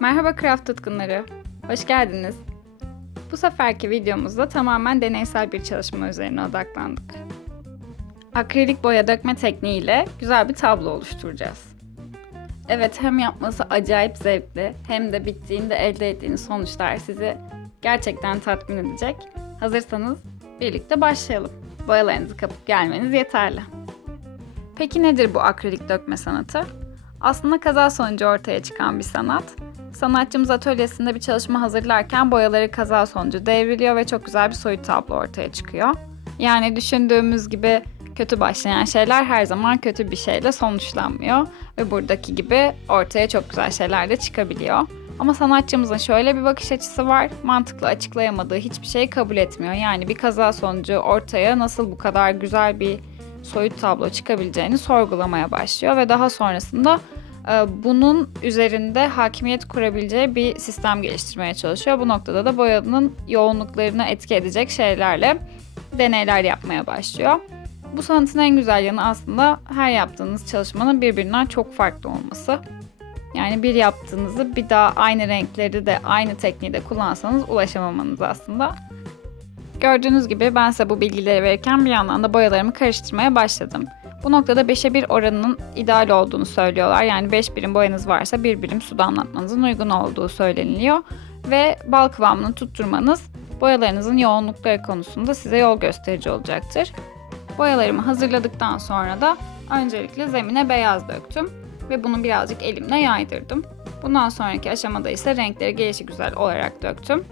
Merhaba craft tutkunları, hoş geldiniz. Bu seferki videomuzda tamamen deneysel bir çalışma üzerine odaklandık. Akrilik boya dökme tekniğiyle güzel bir tablo oluşturacağız. Evet, hem yapması acayip zevkli hem de bittiğinde elde ettiğiniz sonuçlar sizi gerçekten tatmin edecek. Hazırsanız birlikte başlayalım. Boyalarınızı kapıp gelmeniz yeterli. Peki nedir bu akrilik dökme sanatı? Aslında kaza sonucu ortaya çıkan bir sanat. Sanatçımız atölyesinde bir çalışma hazırlarken boyaları kaza sonucu devriliyor ve çok güzel bir soyut tablo ortaya çıkıyor. Yani düşündüğümüz gibi kötü başlayan şeyler her zaman kötü bir şeyle sonuçlanmıyor ve buradaki gibi ortaya çok güzel şeyler de çıkabiliyor. Ama sanatçımızın şöyle bir bakış açısı var, mantıklı açıklayamadığı hiçbir şeyi kabul etmiyor. Yani bir kaza sonucu ortaya nasıl bu kadar güzel bir soyut tablo çıkabileceğini sorgulamaya başlıyor ve daha sonrasında bunun üzerinde hakimiyet kurabileceği bir sistem geliştirmeye çalışıyor. Bu noktada da boyanın yoğunluklarına etki edecek şeylerle deneyler yapmaya başlıyor. Bu sanatın en güzel yanı aslında her yaptığınız çalışmanın birbirinden çok farklı olması. Yani bir yaptığınızı bir daha aynı renkleri de aynı tekniği de kullansanız ulaşamamanız aslında. Gördüğünüz gibi ben size bu bilgileri verirken bir yandan da boyalarımı karıştırmaya başladım. Bu noktada 5'e 1 oranının ideal olduğunu söylüyorlar. Yani 5 birim boyanız varsa 1 birim su damlatmanızın uygun olduğu söyleniliyor. Ve bal kıvamını tutturmanız boyalarınızın yoğunlukları konusunda size yol gösterici olacaktır. Boyalarımı hazırladıktan sonra da öncelikle zemine beyaz döktüm ve bunu birazcık elimle yaydırdım. Bundan sonraki aşamada ise renkleri gelişigüzel olarak döktüm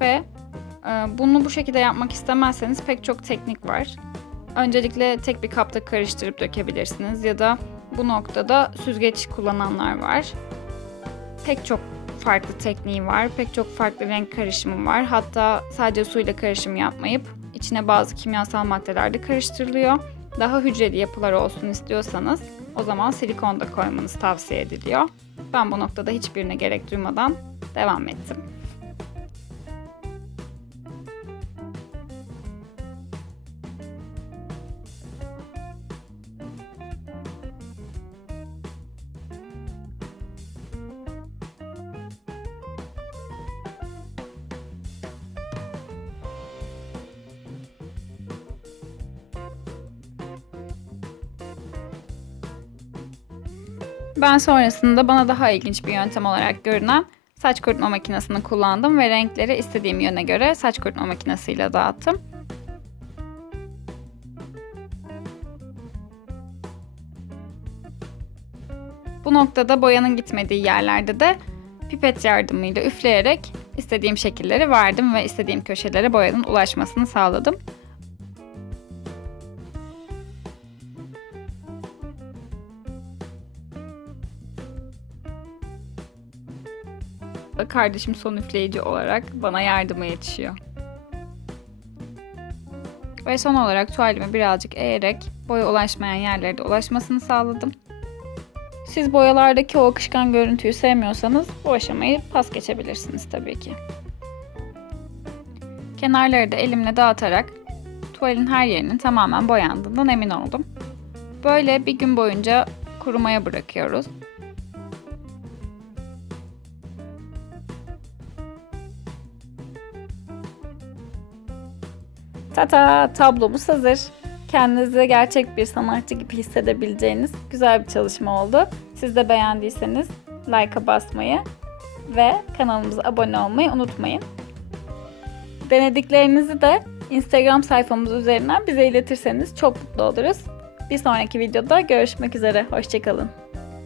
ve bunu bu şekilde yapmak istemezseniz pek çok teknik var. Öncelikle tek bir kapta karıştırıp dökebilirsiniz ya da bu noktada süzgeç kullananlar var. Pek çok farklı tekniği var, pek çok farklı renk karışımı var. Hatta sadece suyla karışım yapmayıp içine bazı kimyasal maddeler de karıştırılıyor. Daha hücreli yapılar olsun istiyorsanız o zaman silikon da koymanız tavsiye ediliyor. Ben bu noktada hiçbirine gerek duymadan devam ettim. Ben sonrasında bana daha ilginç bir yöntem olarak görünen saç kurutma makinesini kullandım ve renkleri istediğim yöne göre saç kurutma makinesiyle dağıttım. Bu noktada boyanın gitmediği yerlerde de pipet yardımıyla üfleyerek istediğim şekilleri verdim ve istediğim köşelere boyanın ulaşmasını sağladım. Kardeşim son üfleyici olarak bana yardıma yetişiyor. Ve son olarak tuvalimi birazcık eğerek boya ulaşmayan yerlere de ulaşmasını sağladım. Siz boyalardaki o akışkan görüntüyü sevmiyorsanız bu aşamayı pas geçebilirsiniz tabii ki. Kenarları da elimle dağıtarak tuvalin her yerinin tamamen boyandığından emin oldum. Böyle bir gün boyunca kurumaya bırakıyoruz. Tata, tablomuz hazır. Kendinizi gerçek bir sanatçı gibi hissedebileceğiniz güzel bir çalışma oldu. Siz de beğendiyseniz like'a basmayı ve kanalımıza abone olmayı unutmayın. Denediklerinizi de Instagram sayfamız üzerinden bize iletirseniz çok mutlu oluruz. Bir sonraki videoda görüşmek üzere. Hoşça kalın.